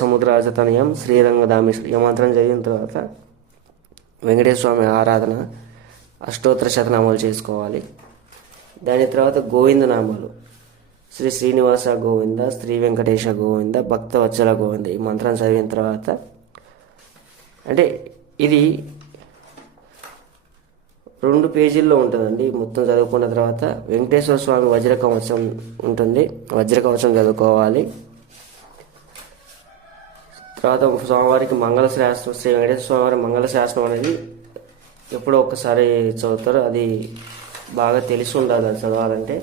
సముద్రాజతనయం శ్రీరంగదామేశ్వరి ఈ మంత్రం చదివిన తర్వాత వెంకటేశ్వర స్వామి ఆరాధన అష్టోత్తర శతనామాలు చేసుకోవాలి. దాని తర్వాత గోవింద నామాలు శ్రీ శ్రీనివాస గోవింద, శ్రీ వెంకటేశ గోవింద, భక్తవత్సల గోవింద ఈ మంత్రం చదివిన తర్వాత అంటే ఇది 2 పేజీల్లో ఉంటుందండి. మొత్తం చదువుకున్న తర్వాత వెంకటేశ్వర స్వామి వజ్రకవచం ఉంటుంది, వజ్రకవచం చదువుకోవాలి. తర్వాత స్వామివారికి మంగళశాసనం, శ్రీ వెంకటేశ్వర స్వామివారి మంగళశాసనం అనేది ఎప్పుడో ఒక్కసారి చదువుతారు, అది బాగా తెలిసి ఉండాలి. అది చదవాలంటే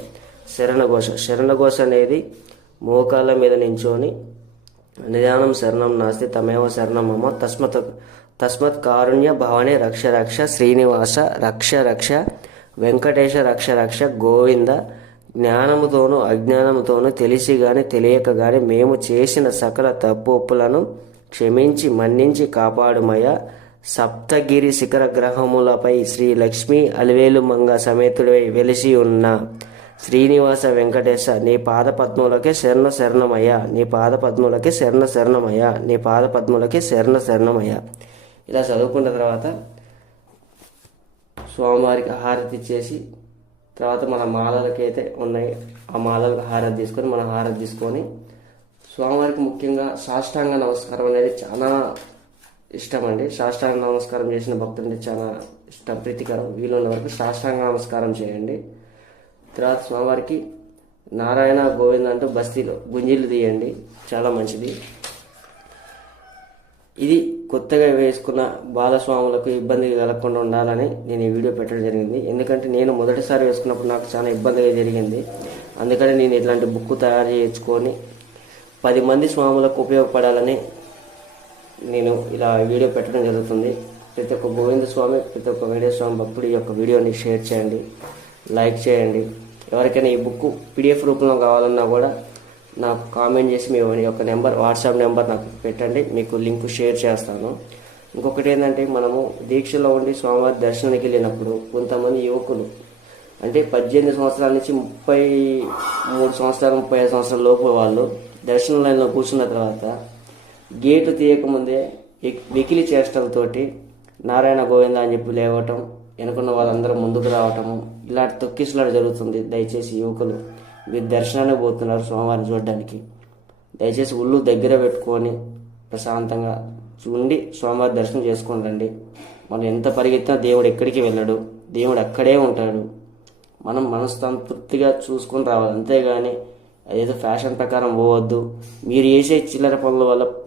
శరణఘోష అనేది మోకాళ్ళ మీద నించొని నిదానం శరణం నాస్తి తమేవ శరణం మమ తస్మత్ కారుణ్య భవానే రక్ష రక్ష శ్రీనివాస రక్ష రక్ష వెంకటేశ రక్ష రక్ష గోవింద. జ్ఞానముతోనూ అజ్ఞానముతోనూ తెలిసి కానీ తెలియక కానీ మేము చేసిన సకల తప్పులను క్షమించి మన్నించి కాపాడుమయ. సప్తగిరి శిఖర గ్రహములపై శ్రీ లక్ష్మీ అలివేలు మంగ సమేతుడై వెలిసి ఉన్న శ్రీనివాస వెంకటేశ నీ పాదపద్ములకే శరణమయ్య, నీ పాదపద్ములకే శరణమయ్య, నీ పాదపద్ములకే శరణమయ్య. ఇలా చదువుకున్న తర్వాత స్వామివారికి హారతి ఇచ్చేసి తర్వాత మన మాలలకైతే ఉన్నాయి ఆ మాలలకు హారతి తీసుకొని స్వామివారికి ముఖ్యంగా సాష్టాంగ నమస్కారం అనేది చాలా ఇష్టం అండి. సాష్టాంగ నమస్కారం చేసిన భక్తులంటే చాలా ఇష్టం, ప్రీతికరం. వీలున్న వరకు సాష్టాంగ నమస్కారం చేయండి. తర్వాత స్వామివారికి నారాయణ గోవింద అంటూ బస్తీలో గుంజీలు తీయండి, చాలా మంచిది. ఇది కొత్తగా వేసుకున్న బాలస్వాములకు ఇబ్బంది కలగకుండా ఉండాలని నేను ఈ వీడియో పెట్టడం జరిగింది. ఎందుకంటే నేను మొదటిసారి వేసుకున్నప్పుడు నాకు చాలా ఇబ్బందిగా జరిగింది. అందుకని నేను ఇట్లాంటి బుక్ తయారు చేయించుకొని 10 మంది స్వాములకు ఉపయోగపడాలని నేను ఇలా వీడియో పెట్టడం జరుగుతుంది. ప్రతి ఒక్క గోవింద స్వామి, ప్రతి ఒక్క వెంకటేశ్వర స్వామి భక్తుడు ఈ యొక్క వీడియోని షేర్ చేయండి, లైక్ చేయండి. ఎవరికైనా ఈ బుక్ PDF రూపంలో కావాలన్నా కూడా నాకు కామెంట్ చేసి మీ యొక్క వాట్సాప్ నెంబర్ నాకు పెట్టండి, మీకు లింక్ షేర్ చేస్తాను. ఇంకొకటి ఏంటంటే, మనము దీక్షలో ఉండి స్వామివారి దర్శనానికి వెళ్ళినప్పుడు కొంతమంది యువకులు అంటే 18 సంవత్సరాల నుంచి 33 సంవత్సరాలు 35 సంవత్సరాల లోపు వాళ్ళు దర్శన లైన్లో కూర్చున్న తర్వాత గేటు తీయకముందే వెకిలి చేష్టలతోటి నారాయణ గోవింద అని చెప్పి లేవటం, వెనుకున్న వాళ్ళందరూ ముందుకు రావటము, ఇలాంటి తొక్కిసలాట జరుగుతుంది. దయచేసి యువకులు మీరు దర్శనానికి పోతున్నారు స్వామివారిని చూడడానికి, దయచేసి ఒళ్ళు దగ్గర పెట్టుకొని ప్రశాంతంగా ఉండి స్వామివారి దర్శనం చేసుకొని రండి. మనం ఎంత పరిగెత్తినా దేవుడు ఎక్కడికి వెళ్ళడు, దేవుడు అక్కడే ఉంటాడు. మనం మనస్తృప్తిగా చూసుకొని రావాలి, అంతేగాని అదేదో ఫ్యాషన్ ప్రకారం పోవద్దు. మీరు చేసే చిల్లర పనుల వల్ల